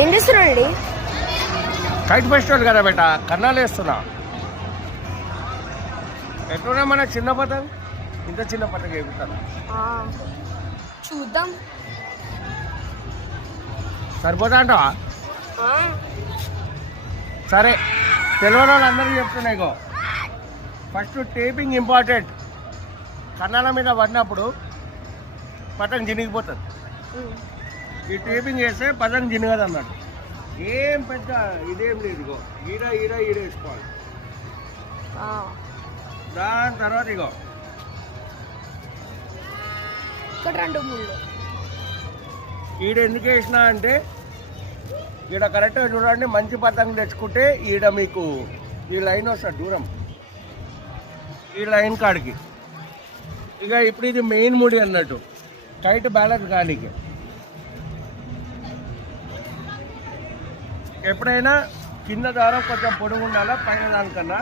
ఏం చేస్తున్నారండి? Kite festival కదా బేట, కన్నాలు వేస్తున్నా. ఎట్లున్నా మన చిన్న పతంగ్, ఇంత చిన్న పతంగ్ ఎగురుతాను. చూద్దాం. సరిపోతా అంటావా? సరే, తెలియని వాళ్ళందరికీ చెప్తున్నాయి. ఇగో ఫస్ట్ టేపింగ్ ఇంపార్టెంట్. కన్నాల మీద పడినప్పుడు పతంగ్ జినిగిపోతుంది. ఈ టేపింగ్ వేస్తే పతంగ్ జినగదు అన్నట్టు. ఏం పెద్ద ఇదేం లేదు. ఇగో ఈడ ఈడ ఈడ వేసుకోవాలి. దాని తర్వాత ఇగో రెండు ముళ్ళు ఈడ ఎందుకు వేసినా అంటే, ఈడ కరెక్ట్గా చూడండి, మంచి పతంగ్ తెచ్చుకుంటే ఈడ మీకు ఈ లైన్ వస్తుంది దూరం, ఈ లైన్ కాడికి. ఇక ఇప్పుడు ఇది మెయిన్ ముడి అన్నట్టు, కైట్ బ్యాలెన్స్ కానీకి. ఎప్పుడైనా కింద దారం కొంచెం పొడుగు ఉండాలా, పైన దానికన్నా.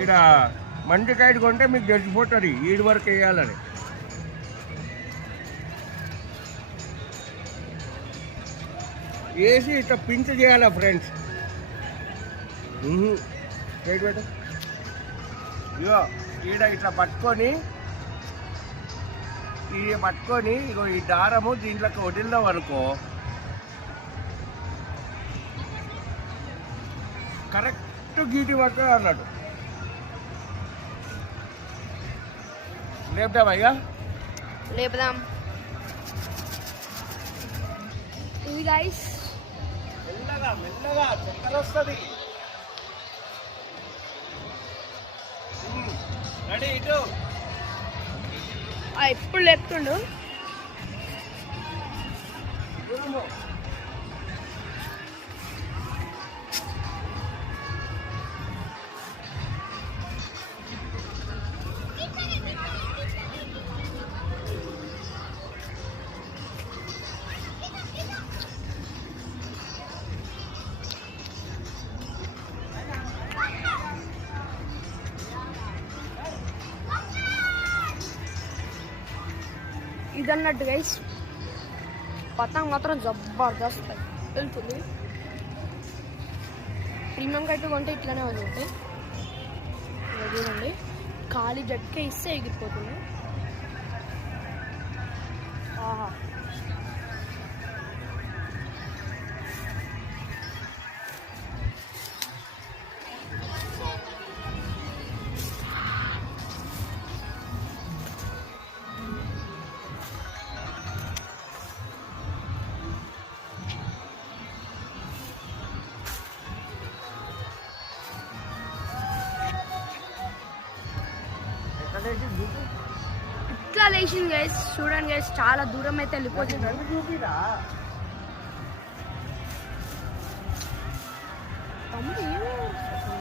ఈడ మంచి కైట్ కొంటే మీకు తెలిసిపోతుంది ఈడి వరకు వేయాలని. వేసి ఇట్లా పించ్ చేయాలా ఫ్రెండ్స్. కైట్ పెట్ట ఇగో ఈడ ఇట్లా పట్టుకొని ఇగో ఈ దారము దీంట్లోకి వదిలినాం అనుకో, కరెక్ట్ గీటి పడుతుంది అన్నట్టు. లేపుదామయ్యా, లేపుదాం. ఇది గైస్ మెల్లగా మెల్లగా చక్కెర వస్తుంది. రెడీ ఇటు ఎప్పుడు లేపుతుండు. ఇదన్నట్టు గైస్, పతంగ్ మాత్రం జబర్దస్త్ వెళ్తుంది. ప్రీమియం కట్టు కొంటే ఇట్లానే వదులుతాయి. చూడండి, ఖాళీ జట్కే ఇస్తే ఎగిరిపోతుంది. ఆహా, ఇట్లా లేచింది గైస్. చూడండి గైస్, చాలా దూరం అయితే వెళ్ళిపోతుంది.